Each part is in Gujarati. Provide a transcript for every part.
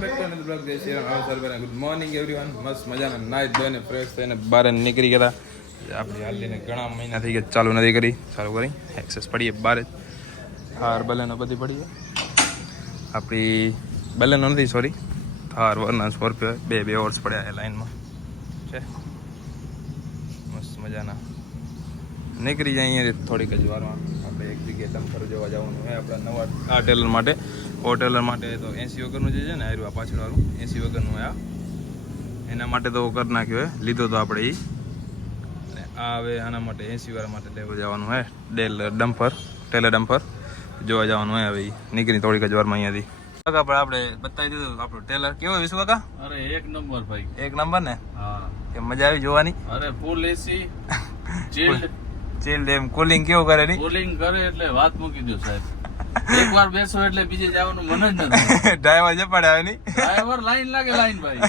Good morning everyone. મસ્ત મજાના નાઈ ધોઈને ફ્રેશ થઈને બહાર નીકળી ગયા. આપણી હાલીને ઘણા મહિના થઈ ગયા ચાલુ નથી કરી. ચાલુ કરી એક્સેસ પડીએ બહાર જ. થાર બલેનો બધી પડીએ. આપણી બલેનો નથી, સોરી, થાર વરના સ્કોર્પિયો બે ઓર્સ પડ્યા એ લાઈનમાં છે. મસ્ત મજાના નીકળી જાય અહીંયા થોડીક જ વારમાં. આપણે એક જગ્યાએ ડમ્પર જોવા જવાનું હોય આપણા નવા આ ટેલર માટે. ઓ ટેલર માટે તો 80 વગરનું જે છે ને આ પાછળ વાળું 80 વગરનું હોય. આ એના માટે તો કરી નાખ્યો હોય, લીધો તો આપણે એ. અને આ હવે આના માટે 80 વાળા માટે લેવા જવાનું હોય ટેલર ડમ્પર જોવા જવાનું હોય. હવે નીકળી થોડીક જ વારમાં અહીંયાથી. કાકા પણ આપણે બતાવી દીધું આપણું ટેલર કેવો વિશુ કાકા? અરે એક નંબર ભાઈ, એક નંબર ને. હા, કે મજા આવી જોવાની? અરે ફૂલ એસી ચીલ્ડ એમ કુલિંગ કેવું કરે ની? કુલિંગ કરે એટલે વાત મૂકી દો સાહેબ. એકવાર બેસો એટલે બીજે જવાનું મન જ નથી. ડ્રાઈવર જે પડે આવે ની, ડ્રાઈવર લાઈન લાગે, લાઈન ભાઈ,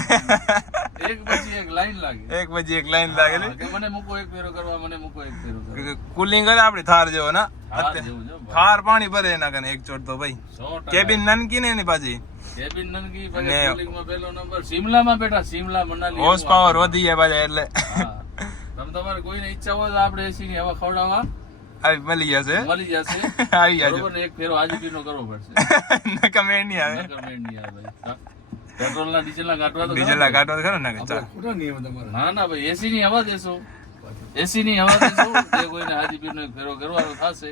એક પછી એક લાઈન લાગે, એક પછી એક લાઈન લાગે ને. કે મને મૂકો એક ફેરો કરવા, મને મૂકો એક ફેરો કરવા. કુલિંગ કરે આપડી થાર જેવો ના. જેવું છે થાર પાણી ભરે એના કને એક ચોટ તો ભાઈ. 100% કેબિન નાનકી ને એની પાછી. કેબિન નનકી, પછી કુલિંગ માં પહેલો નંબર. શિમલામાં બેઠા, શિમલા મનાલી હોર્સ પાવર વધી જાય પાછા એટલે. હા, તમારે કોઈને ઈચ્છા હોય તો આપણે એસી ની હવા ખવડાવવા આવી મળી જશે. આવી જશે. બરોબર ને, એક ફેરો હાજીપીર નો કરવો પડશે. નકમે નહીં આવે. કમેન્ટ નહીં આવે ભાઈ. પેટ્રોલ ના ડીઝલ ના કાઢવા તો ડીઝલ ના કાઢવા તો ખરો ને. ના ભાઈ, એસી ની હવા દેશો, એસી ની હવા દેશો. જે કોઈને હાજીપીર નો એક ફેરો કરવાનો થશે,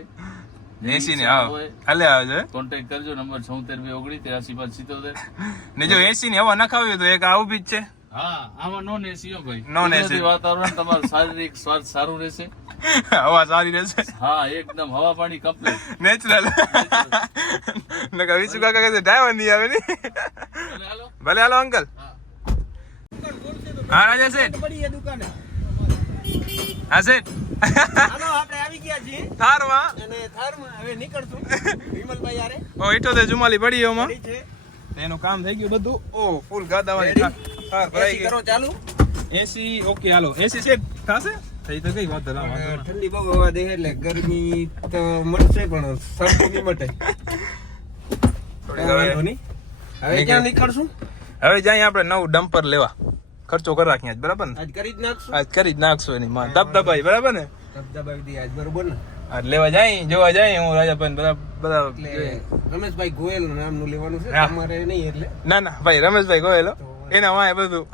એસી ની હાલે આવે છે. કોન્ટેક્ટ કરજો, નંબર 76 ને જો એસી ની હવા નખાવી તો એક આવું બી જ છે. હા, આમાં નોન એસી હો ભાઈ. નોન એસી વાતાવરણ તમારું શારીરિક સ્વાસ્થ્ય સારું રહેશે. હવા સારી રહેશે. હા, એકદમ હવા પાણી કમ્પ્લીટ નેચરલ. નકા વિશુ કાકા કહે ડ્રાઈવર નહીં આવે ની. ભલે હાલો અંકલ. હા રાજા શેઠ. હા શેઠ. હાલો, આપણે આવી ગયા છીએ થારમાં. અને થારમાં હવે નીકળશું વિમલભાઈ યારે. ઓ ઈટો તે જુમાલી પડી એમાં. પડી છે. એનું કામ થઈ ગયું બધું. ઓ ફૂલ ગાદાવાળી થાર ભરાઈ એસી ગઈ. કરો ચાલુ. એસી ઓકે હાલો. એસી સેટ થશે? થઈ તો ગઈ વાત. ઠંડી બહુ હવા દે એટલે ગરમી તો મળશે પણ શરદી નહીં મટે. વાંધો નહીં. હવે ક્યાં નીકળશું? હવે જાય આપણે નવું ડમ્પર લેવા. ખર્ચો કરી રાખીએ આજ, બરાબર ને? આજ કરી જ નાખશું. આજ કરી જ નાખશું એની માં દબદબાઈ, બરાબર ને? ધબધબાવી દઈએ આજ, બરોબર ને? આજ લેવા જાય, જોવા જાય. હું રાજાભાઈ બધા એટલે રમેશભાઈ ગોયલ નામનું લેવાનું છે. હા. તમારે નહીં એટલે. ના ના ભાઈ, રમેશભાઈ ગોયેલો એના વાય બધું.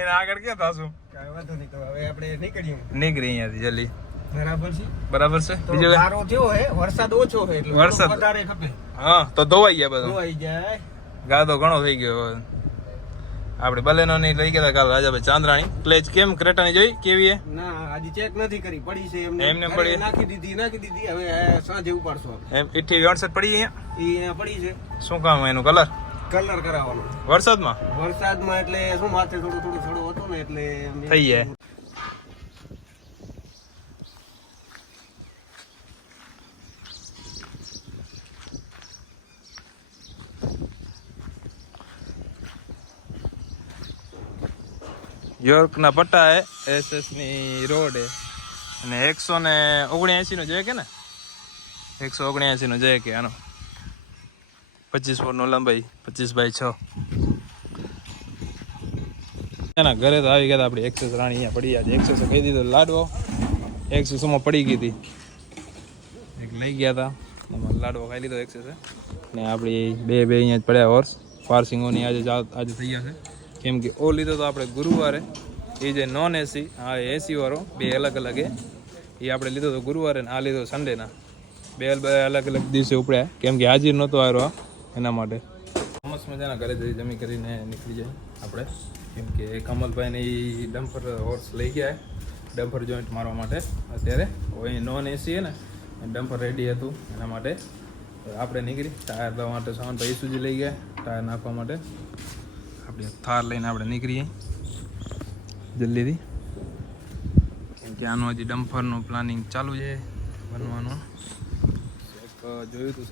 એના આગળ ક્યાં થાશું? કાંઈ વાંધો નહીં. તો હવે આપણે નીકળીએ. નીકળી અહીંયાથી જલ્દી. બરાબર છે. બરાબર છે. તો બીજું ગારો થયો હે, વરસાદ ઓછો હે એટલે વરસાદ વધારે ખપે. હા, તો ધોવાઈ ગયા બધું. ધોવાઈ જાય. ગાદો ઘણો થઈ ગયો. આપણે બલેનો ની લઈ ગયા કાલ રાજાભાઈ ચાંદ્રાણી. ક્લેચ કેમ ક્રેટાની જોઈ કેવી હે? ના, હજી ચેક નથી કરી. પડી છે એમને. એમને પડી. નાખી દીધી. હવે સાંજે ઉપાડશું આપણે. એમ 68 પડી અહીંયા. ઈ અહીંયા પડી છે. શું કામ એનું? કલર કરાવવાનો વરસાદમાં એટલે શું માથે થોડું હતું ને એટલે થઈ જાય. યોર્ક ના પટ્ટા હે, SS ની રોડ હે અને 179 નો જોઈએ કે ને 179 નો જોઈએ કે આનો 25 ફૂટ નો લંબાઈ 25x6. એના ઘરે તો આવી ગયા આપડી એક્સેસ રાણી અહીંયા પડી. આજે એક્સેસ કહી દીધો લાડવો. એક્સેસમાં પડી ગઈ હતી, એક લઈ ગયા હતા. લાડવો ખાઈ લીધો એક્સેસ ને આપણી બે અહીંયા જ પડ્યા હોર્સ પાર્સિંગોની. આજે થઈ ગયા છે કેમ કે ઓ લીધો તો આપણે ગુરુવારે. એ જે નોન એસી, હા એસી વાળો, બે અલગ અલગ એ આપણે લીધો તો ગુરુવારે ને આ લીધો સન્ડેના. બે અલગ અલગ દિવસે ઉપડ્યા કેમ કે હાજર નહોતો આવ્યો એના માટે. મસ્ત મજાના ઘરે જમી કરીને નીકળી જાય આપણે કેમ કે કમલભાઈને એ ડમ્પર હોર્સ લઈ ગયા ડમ્પર જોઈન્ટ મારવા માટે. અત્યારે અહીં નોન એસી હે ને ડમ્પર રેડી હતું એના માટે આપણે નીકળી. ટાયર લેવા માટે સામાન ભાઈ સુધી લઈ ગયા ટાયર નાખવા માટે. આપણે થાર લઈને આપણે નીકળીએ જલ્દીથી કેમ કે આનું હજી ડમ્પરનું પ્લાનિંગ ચાલુ છે બનવાનું. એક જોયું હતું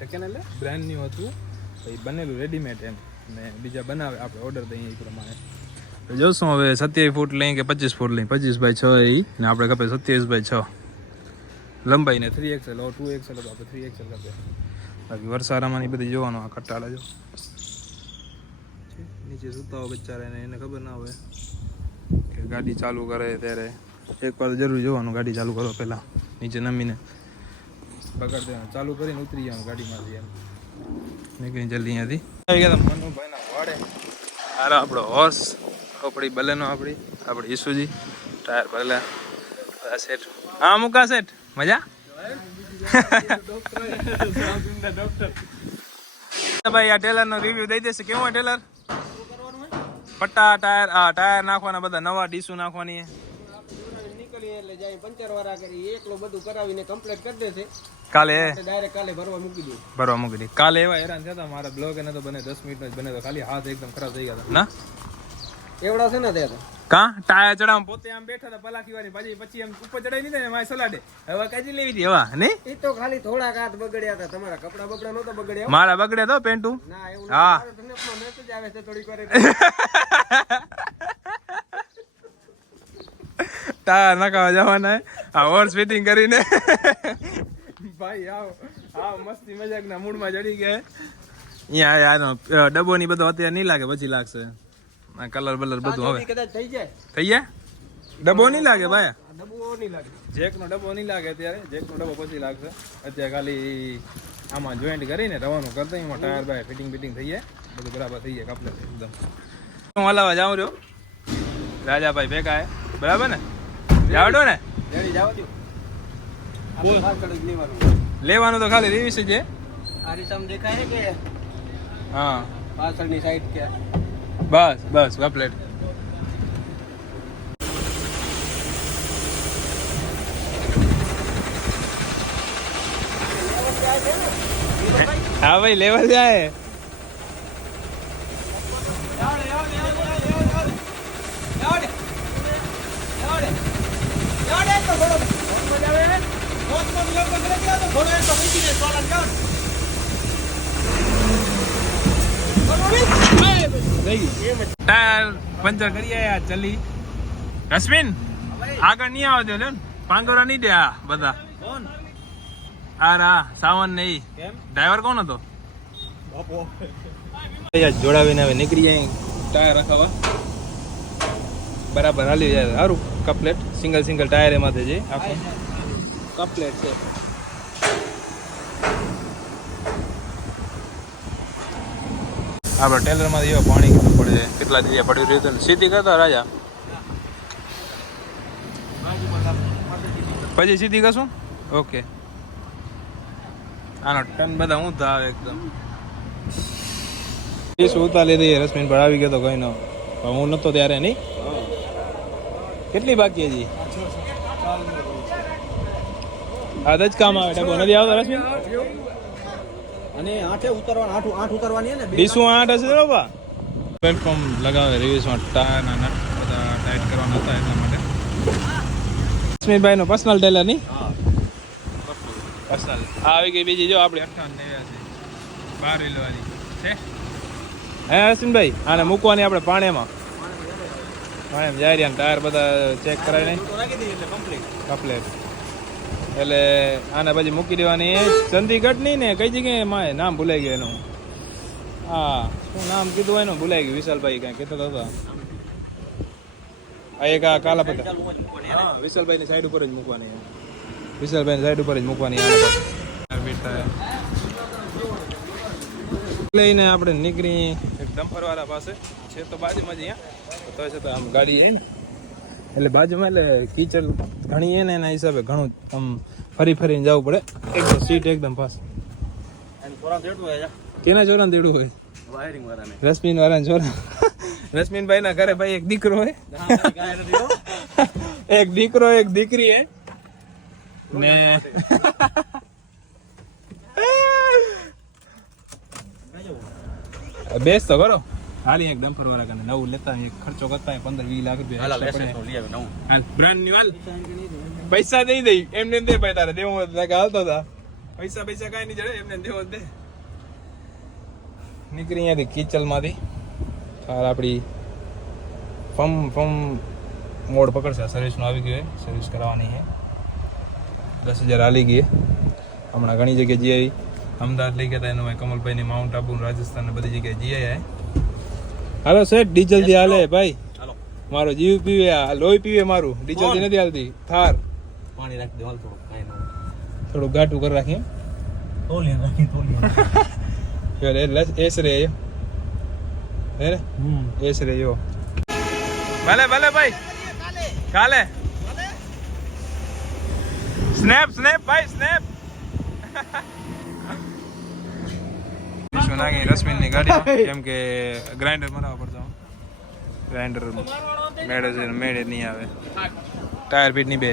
સેકન્ડ એટલે બ્રાન્ડ ન્યૂ હતું પછી બનેલું રેડીમેડ એમ ને બીજા બનાવે આપણે ઓર્ડર દઈએ એ પ્રમાણે. તો જોશું હવે 27 ફૂટ લઈ કે 25 ફૂટ લઈ 25x6 એ ને આપણે ખપે 27x6 લંબાઈને 3XL 2XL તો આપણે 3XL ખપે. બાકી વરસાદમાં ની બધી જોવાનું આ કટાળા જો નીચે સુતા હોય બચારા એને ખબર ના હોય કે ગાડી ચાલુ કરે ત્યારે એકવાર જરૂર જોવાનું ગાડી ચાલુ કરો પહેલાં નીચે નમીને બગાડ દેવાનું ચાલુ કરીને ઉતરી જવાનું ગાડીમાંથી એમ નીકળી જલ્દી અહીંયાથી આવી ગયા મનુભાઈના વાડે હારા આપણો હોર્સ આપણી બલેનો આપણી ઈસુજી ટાયર ભરેલા સેટ હા મૂકા સેટ મજા ભાઈ આ ટેલરનો રિવ્યુ દઈ દેશે કેવું હોય ટેલર પટ્ટા ટાયર નાખવાના બધા નવા ડીસુ નાખવાની નીકળી એટલે જાય પંચર વાળા કરી એકલો બધું કરાવીને કમ્પ્લીટ કરી દેશે કાલે ડાયરેક્ટ કાલે ભરવા મૂકી દે કાલે એવા હેરાન થયા હતા મારા બ્લોગ એને તો બને 10 મિનિટનો જ બને તો ખાલી હાથ એકદમ ખરાબ થઈ ગયા હતા ના એવડા છે ને ત્યાં કા ટાયર ચડાવ પોતે આમ બેઠા હતા પલાકી વાળી પછી એમ ઉપર ચડાવી લીધા ને માય સલાડે હવે કાજી લેવી હતી હવા નહીં એ તો ખાલી થોડાક હાથ બગડ્યા હતા તમારા કપડા બગડા નહોતા બગડ્યા મારા બગડ્યા તો પેન્ટુ ના એવું હા તમને મેસેજ આવે છે થોડીક વાર ટાયર નખાવા જવાના આ હોર્સ ફિટિંગ કરીને ભાઈ આવ મસ્તી મજાકના મૂડમાં ચડી ગયા અહીંયા યાર ડબ્બો ની બધો અત્યારે નહીં લાગે પછી લાગશે કલર બલર બધું હવે કદાચ થઈ જાય ડબ્બો નહીં લાગે ભાઈ ડબ્બો નહીં લાગે જેકનો ડબ્બો નહીં લાગે અત્યારે જેકનો ડબ્બો પછી લાગશે અત્યારે ખાલી આમાં જોઈન્ટ કરીને રવાનું કરી દઈએ એમાં ટાયર બાય ફિટિંગ થઈ જાય બધું બરાબર થઈ જાય કપલે એકદમ હું હલાવા જાઉં રહ્યો રાજાભાઈ ભેગા હે બરાબર ને જાવડો ને લેવાનું તો ખાલી રિવિસ છે આ રીતમ દેખાય કે હા પાછળની સાઈડ કે બસ કમ્પ્લીટ હા ભાઈ લેવલ જાય ટાયર પંચર કરી આયા ચલી રશ્મિન આગળ નહીં આવવા દો લે પાંગોરા નહીં દે આ બધા સાવન નહીં ડ્રાઈવર કોણ હતો જોડાવીને હવે નીકળી જાય ટાયર રખાવા બરાબર હાલી જાય સારું કપલેટ સિંગલ ટાયર એમાંથી છે આખું કપલેટ છે આપણે ટેલરમાં એવા પાણી કેટલું પડે કેટલા જગ્યા પડ્યું રહ્યું હતું સીધી કરતા રાજા પછી સીધી કરશું ઓકે આનો ટન બધા હું આવે એકદમ શું ઉતારી દઈએ રશ્મિન પર આવી ગયો તો કઈ નો હું નતો ત્યારે નહીં કેટલી બાકી હજી આ જ કામ આવે ડબ્બો નથી આવતો રશ્મિન અને આઠે ઉતરવાનું આઠ ઉતરવાની ને ડીસું 8 હશે બાબા પ્લેટફોર્મ લગાવે રિવ્યુઝમાં ટાયરના નટ બધા ટાઈટ કરવાના હતા એટલા માટે રશ્મિભાઈનો પર્સનલ ટેલર નહીં પર્સનલ આવી ગઈ બીજી જો આપણી 58 લેવા છે 12 વ્હીલ વાળી છે હે રશ્મિભાઈ આને મૂકવાની આપણે પાણીમાં જાય રહ્યા ટાયર બધા ચેક કરાવીને કમ્પ્લીટ એટલે આને પછી મૂકી દેવાની ચંદીગઢ નહીં ને કઈ જગ્યાએ માય નામ ભૂલાઈ ગયું એનું હા શું નામ કીધું એનું ભૂલાઈ ગયું વિશાલભાઈ કઈ કહેતો હતા આ એક આ કાલા પત્તા હા વિશાલભાઈની સાઈડ ઉપર જ મૂકવાની વિશાલભાઈની સાઈડ ઉપર જ મૂકવાની લઈને આપણે નીકળી એક ડમ્પર વાળા પાસે છે તો બાજુમાં જ અહીંયા તો છે તો આમ ગાડી છે ને એટલે બાજુમાં એટલે કીચડ ઘણી છે ને એના હિસાબે ઘણું આમ ફરીને જવું પડે એકદમ સીટ એકદમ પાસ કેના છોરાને દેડું હોય રશ્મિન વાળાને છોરા રશ્મિનભાઈ ના ઘરે ભાઈ એક દીકરો હોય એક દીકરો એક દીકરી હે ને બેસ તો કરો હાલી એક ડમ્પર વાળા કને નવું લેતા એક ખર્ચો કરતા 15-20 લાખ રૂપિયા બ્રાન્ડ ની વાલ પૈસા દઈ દઈ એમને દે ભાઈ તારે દેવો હાલતો હતા પૈસા કઈ નહીં જડે એમને દેવો દે નીકળી અહીંયાથી કિચલ માંથી આપણી ફમ મોડ પકડશે સર્વિસનું આવી ગયું સર્વિસ કરાવવાની છે 10,000 હાલી ગઈ હમણાં ઘણી જગ્યાએ જઈ આવી અમદાવાદ લઈ ગયા હતા એનું કમલભાઈ ની માઉન્ટ આબુ રાજસ્થાન ને બધી જગ્યાએ જઈ આયા. હાલો સેઠ ડીઝલ થી હાલે ભાઈ. મારો જીવ પીવે આ લોહી પીવે મારું ડીઝલ થી નથી હાલતી થાર. પાણી રાખી દે હાલ થોડું કાઈ ન થોડું ગાટું કરી રાખીએ તોલિયા રાખી તોલિયા યાર એસ રે હે રે એસ રે યો ભલે ભલે ભાઈ કાલે સ્નેપ સ્નેપ ભાઈ સ્નેપ સોનાગી રશ્મિન ની ગાડી કેમ કે ગ્રાઇન્ડર બનાવવા પડતો ગ્રાઇન્ડર મેળે છે મેળે નહીં આવે ટાયર પીટ ની બે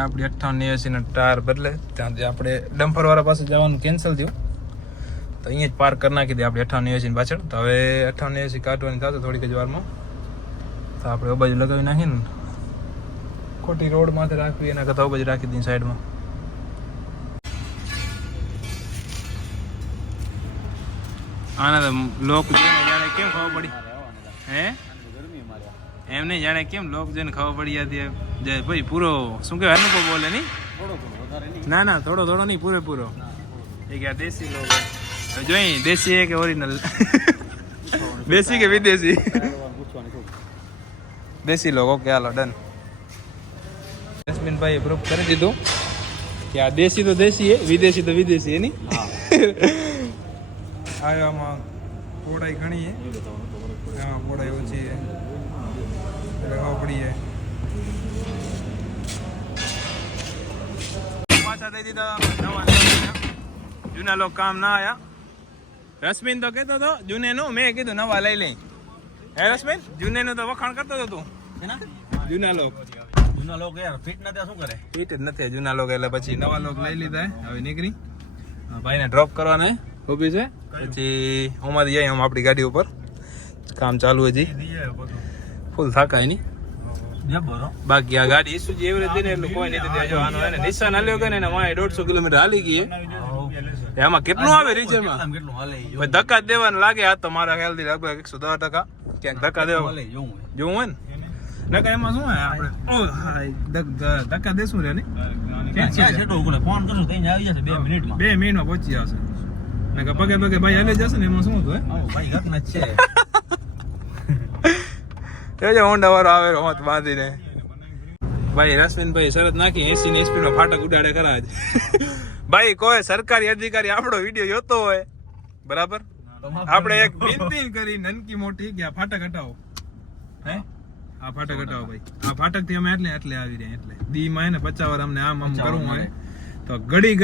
આપડી 58 ના ટાયર બદલે ત્યાંથી આપણે ડમ્પર વાળા પાસે જવાનું કેન્સલ થયું તો અહીંયા જ પાર્ક કરી નાખી દે આપણે 58 પાછળ. તો હવે 58 કાઢવાની થશે થોડીક જ વારમાં તો આપણે બાજુ લગાવી નાખીએ ને ખોટી રોડ માથે રાખવી એના કરતા બાજુ રાખી દઈએ સાઈડમાં. આના તો લોક જોઈને જાણે કેમ ખબર પડી હે એમ નહીં જાણે કેમ લોક જોઈને ખબર પડી જતી જય ભાઈ પૂરો શું કહેવાય અનુભવ બોલે નહીં ના ના થોડો થોડો નહીં પૂરેપૂરો એ કે દેશી લોક જોઈ દેશી કે ઓરિજિનલ દેશી કે વિદેશી દેશી લોક ઓકે હાલો ડન. જસ્મીનભાઈ પ્રૂફ કરી દીધું કે આ દેશી તો દેશી હે વિદેશી તો વિદેશી હે નહીં આમાં પોડાઈ ઘણી હે હા પોડાઈ ઓછી હે ખબર પડી હે પાછા દઈ દીધા નવા જૂના લોક કામ ના આયા. રશ્મિન તો કહેતો હતો જૂને નું મેં કીધું નવા લઈ લઈ હે રશ્મિન જૂને નું તો વખાણ કરતો હતો તું જૂના લોક યાર ફિટ નથી શું કરે ફિટ જ નથી જૂના લોક એટલે પછી નવા લોક લઈ લીધા હવે નીકળી ભાઈને ડ્રોપ કરવાના ઉભી છે પછી અમારી જઈએ આમ આપણી ગાડી ઉપર કામ ચાલુ હજી ફૂલ થાકાય નહીં બાકી આ ગાડી ઈસુજી એવરેજ દે ને એટલે કોઈ નથી જો આનો એને નિશાન હાલ્યો કે ને માય 150 કિલોમીટર હાલી ગઈ એમાં કેટલું આવે રીચરમાં ધક્કા દેવાનું લાગે આ તો મારા ખ્યાલથી લગભગ 110% ક્યાંક ધક્કા દેવા જોવું હોય ને નકા એમાં શું હોય આપણે ધક્કા દેશું રે ને ફોન કરશું તો આવી જશે 2 મિનિટમાં પહોંચી આવશે નકા પગે પગે ભાઈ હાલે જશે ને એમાં શું હતું ભાઈ ઘટના છે જોજો હોન્ડા વાળો આવે હોત બાંધીને ભાઈ રશ્મિનભાઈ શરત નાખી 80 ની સ્પીડમાં ફાટક ઉડાડે ખરા જ ભાઈ કોઈ સરકારી અધિકારી આપણો વિડીયો જોતો હોય બરાબર આપણે એક વિનંતી કરી નનકી મોટી કે આ ફાટક હટાવો હે આ ફાટક હટાવો ભાઈ આ ફાટક થી અમે એટલે આવી રહ્યા એટલે દી માં ને 50 વાર અમને આમ કરવું હોય તો ઘડી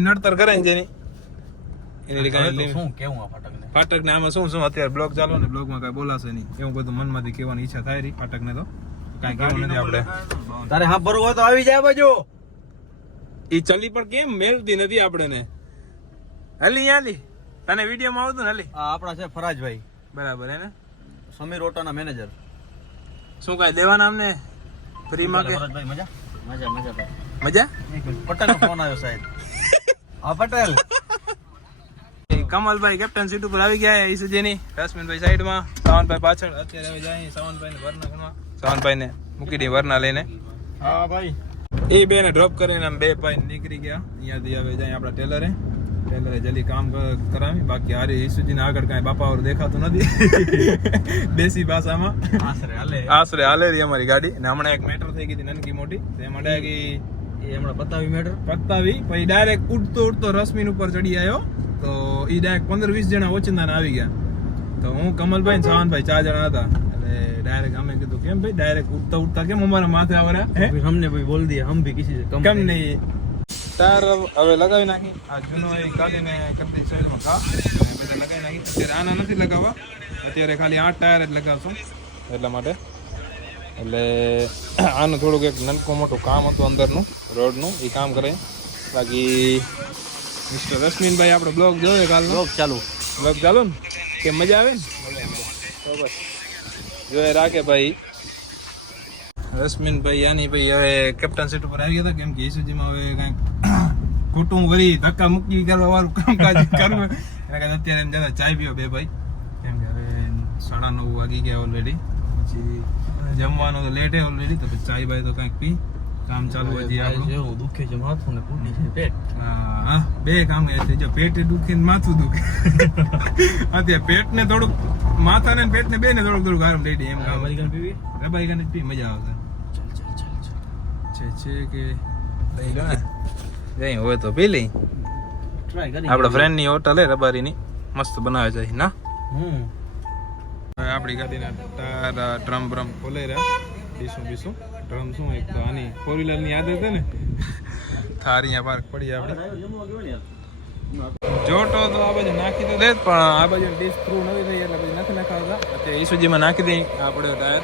નડતર કરે ને જેની એની શું કેવું આ ફાટક ને આમાં શું અત્યારે બ્લોગ ચાલો ને બ્લોગ માં કઈ બોલાશે નહીં એવું બધું મનમાંથી કહેવાની ઈચ્છા થાય રહી ફાટક ને તો કઈ કહેવું નથી આપણે તારે હા બરોબર હોય તો આવી જાય બાજુ ઈ ચલી પણ કેમ મેલતી નથી આપણે ને હલી યાલી તને વિડીયો માં આવતું ને હલી આ આપણા છે ફરાજભાઈ બરાબર હે ને સમીર ઓટોના મેનેજર શું કઈ દેવાના અમને ફ્રી માં કે મજા પટેલ નો ફોન આવ્યો સાહેબ હા પટેલ કમલભાઈ કેપ્ટન સીટ ઉપર આવી ગયા ઈસુજી ની રશ્મિનભાઈ સાઈડ માં સાવનભાઈ પાછળ અત્યારે આવી જાય સાવનભાઈ ને વરના ઘણવા સાવનભાઈ ને મૂકી દે વરના લઈને હા ભાઈ એ બે ને ડ્રોપ કરીને આમ બે ભાઈ નીકળી ગયા અહીંયાથી હવે જાય આપણા ટેલરે જલ્દી કામ કરાવી બાકી હારી ઈસુજી ને આગળ કાંઈ બાપા વાળું દેખાતું નથી દેશી ભાષામાં આશરે હાલે રહી અમારી ગાડી ને હમણાં એક મેટર થઈ ગઈ હતી નનકી મોટી એમાં ડાયરેક્ટ પતાવી પછી ડાયરેક્ટ ઉડતો રશ્મિન ઉપર ચડી આવ્યો તો ઈ ડાયરેક્ટ 15-20 જણા ઓચિંતા આવી ગયા તો હું કમલભાઈ ને સાવનભાઈ 4 જણા હતા એટલે ડાયરેક્ટ અમે કીધું કેમ ભાઈ ડાયરેક્ટ ઉડતા કેમ અમારા માથે આવરા हमने भाई बोल दिया हम भी किसी से कम नहीं ટાયર હવે લગાવી નાખી આ જૂનો એ કાઢીને કરી સાઈડમાં કા પછી લગાવી નાખી અત્યારે આના નથી લગાવવા અત્યારે ખાલી 8 ટાયર જ લગાવશું એટલા માટે એટલે આનું થોડુંક એક નનકું મોટું કામ હતું અંદરનું રોડનું એ કામ કરે બાકી મિસ્ટર રશ્મિનભાઈ આપણો બ્લોગ જોયો કાલનો બ્લોગ ચાલુ ને કે મજા આવે ને તો બસ જોયે રાખે ભાઈ રશ્મિનભાઈ યાની ભાઈ હવે કેપ્ટન સીટ ઉપર આવી ગયા હતા કેમ કે ઈસુજીમાં હવે કંઈક કુટુંબ વળી ધક્કા મુક્કી કરવા વાળું કામકાજ કરવું એના અત્યારે એમ જતા ચાય પીવો બે ભાઈ કેમ કે હવે 9:30 વાગી ગયા ઓલરેડી પછી જમવાનું તો લેટ હે ઓલરેડી તો પછી ચાય ભાઈ તો કંઈક પી કામ ચાલુ હતી આપણું. એવું દુખે છે માથું ને કુડી છે પેટ. હા બે કામ છે, જો પેટ દુખે ને માથું દુખે. અત્યારે પેટને થોડુંક માથાને ને પેટને બેને થોડુંક આરામ દઈ દે એમ કામ. રબાઈ ગાને પી મજા આવશે. છે કે લઈ લો ને જઈ હોય તો પી લઈ. આપણા ફ્રેન્ડ ની હોટલ હે રબારી ની, મસ્ત બનાવે છે ના. હવે આપણી ગાડીના ટાયર ડ્રમ બ્રમ ખોલે રહ્યા. બીસું ડ્રમ શું એક તો આની 4 વ્હીલર ની આદત છે ને, થાર અહીંયા પાર્ક પડી આપણે. જોટો તો આ બાજુ નાખી તો દે જ, પણ આ બાજુ ડિસ્ક થ્રુ નથી થઈ એટલે પછી નથી નાખાવતા. અત્યારે ઈસુજીમાં નાખી દઈ આપણે ટાયર.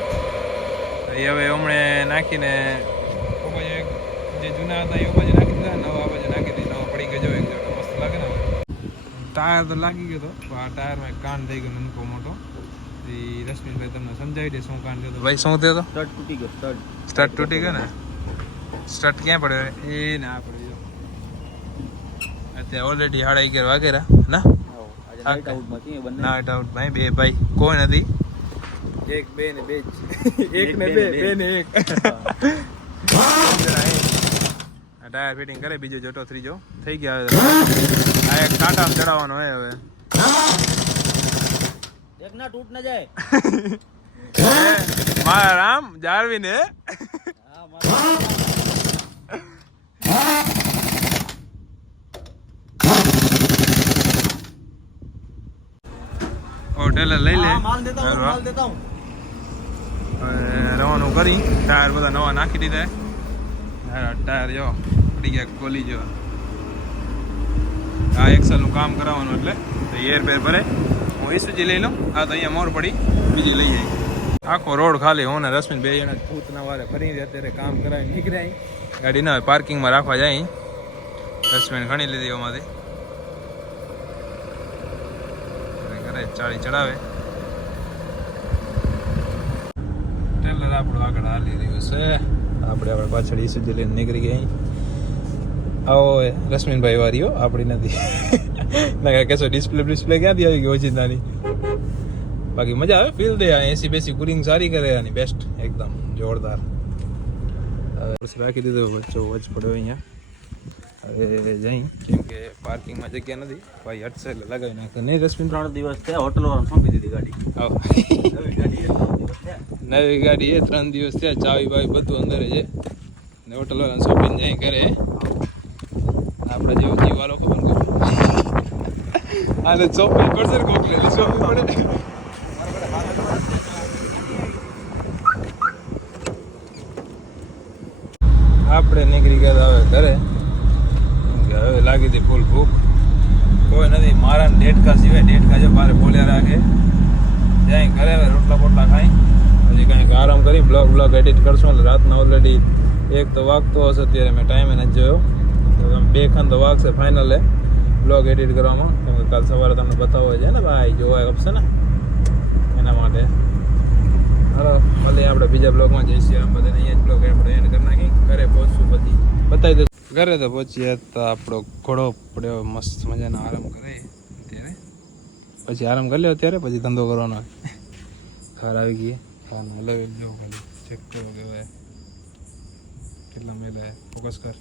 એ હવે હમણે નાખીને જે જૂના હતા એ બાજુ નાખી દીધા, નવા આ બાજુ નાખી દઈ. નવા પડી ગયો એક જોટો મસ્ત લાગે ને. ટાયર તો લાગી ગયો હતો, પણ આ ટાયરમાં એક કાંડ થઈ ગયો નનકો મોટો. રશ્મિભાઈ તમને સમજાવી દે શું કાંડ થયો હતો. ભાઈ શું થયો હતો? સ્ટડ તૂટી ગયો. સ્ટડ તૂટી ગયો ને. સ્ટડ ક્યાં પડ્યો? એ ના પડ્યો. અત્યારે ઓલરેડી 11:30 વાગેરા ના. નાઇટ આઉટ ભાઈ, બે ભાઈ કોઈ નથી. એક બે ને બે એક ને બે ને એક. ટાયર ફિટિંગ કરે, બીજો જોટો ત્રીજો થઈ ગયા. હવે આ એક કાંટામાં ચડાવવાનો હોય હવે. એક ના તૂટ ન જાય. મારા રામ જાળવી ને. હોટેલ લઈ લે. માલ દેતા હું. રવાનું કરી ટાયર બધા નવા નાખી દીધા. ટાયર જો પડી ગયા ખોલી જો. આ એક્સલ નું કામ કરાવવાનું એટલે એર પેર ભરે. હું ઈસુજી લઈ લઉં. આ તો અહીંયા મોર પડી, બીજી લઈ જાય. આખો રોડ ખાલી. હું ને રશ્મિન બે જણા ભૂતના વારે ફરીને અત્યારે કામ કરાવી નીકળ્યા. ગાડી ના હોય પાર્કિંગમાં રાખવા જાય. રશ્મિન ઘણી લીધી એમાંથી કરે ચાળી ચડાવે. ટેલર આપણું આગળ હાલી રહ્યું છે. આપણે પાછળ ઈસુજી લઈને નીકળી ગયા. આવો રશ્મિનભાઈ વારીઓ આપણી નથી. ના કેશો ડિસ્પ્લે ક્યાંથી આવી ગઈ ઓછી નાની. બાકી મજા આવે, ફીલ દે. એસી બેસી કુલિંગ સારી કરે આની, બેસ્ટ એકદમ જોરદાર. રાખી દીધો વચ્ચો વચ પડ્યો અહીંયા. હવે જઈ કેમ કે પાર્કિંગમાં જગ્યા નથી. ભાઈ હટશે એટલે લગાવી નાખે. નહીં રશ્મિન 3 દિવસ થયા હોટલ વાળા સોંપી દીધી ગાડી. નવી ગાડી એ 3 દિવસ થયા. ચાવી બાવી બધું અંદર છે ને હોટલ વાળા શોપિંગ જાય કરે. આપણે જેવો જીવાલો ખબર ને આને શોપિંગ પડશે ને કોક લે શોપિંગ પડે. આપણે નીકળી ગયા હવે ઘરે. હવે લાગી હતી ફૂલ ભૂખ. કોઈ નથી મારા ડેટકા સિવાય. ડેટકા જો મારે બોલ્યા રાખે. ત્યાં ઘરે હવે રોટલા બોટલા ખાઈ પછી કંઈક આરામ કરી બ્લોગ એડિટ કરશું. એટલે રાતના ઓલરેડી 1 તો વાગતો હશે. અત્યારે મેં ટાઈમે નથી જોયો. તો 2 ખાન તો વાગશે ફાઇનલ બ્લોગ એડિટ કરવામાં. કેમ કે કાલ સવારે તમને બતાવવો છે ને ભાઈ, જોવા ગપશે ને એના માટે. હાલો મળીએ આપણે બીજા બ્લોગમાં. જય શ્રી રામ. બધાને અહીંયા જ બ્લોગ આપણે એન્ડ કરી નાખી. ઘરે પહોંચશું પછી બતાવી દે. ઘરે તો પહોંચીએ તો આપણો ઘોડો પડ્યો મસ્ત મજાનો આરામ કરે અત્યારે. પછી આરામ કરી લ્યો અત્યારે, પછી ધંધો કરવાનો. કાર આવી ગઈ. કારનું હલાવી લો, ચેક કરો કે હવે કેટલા મેલે. ફોકસ કર.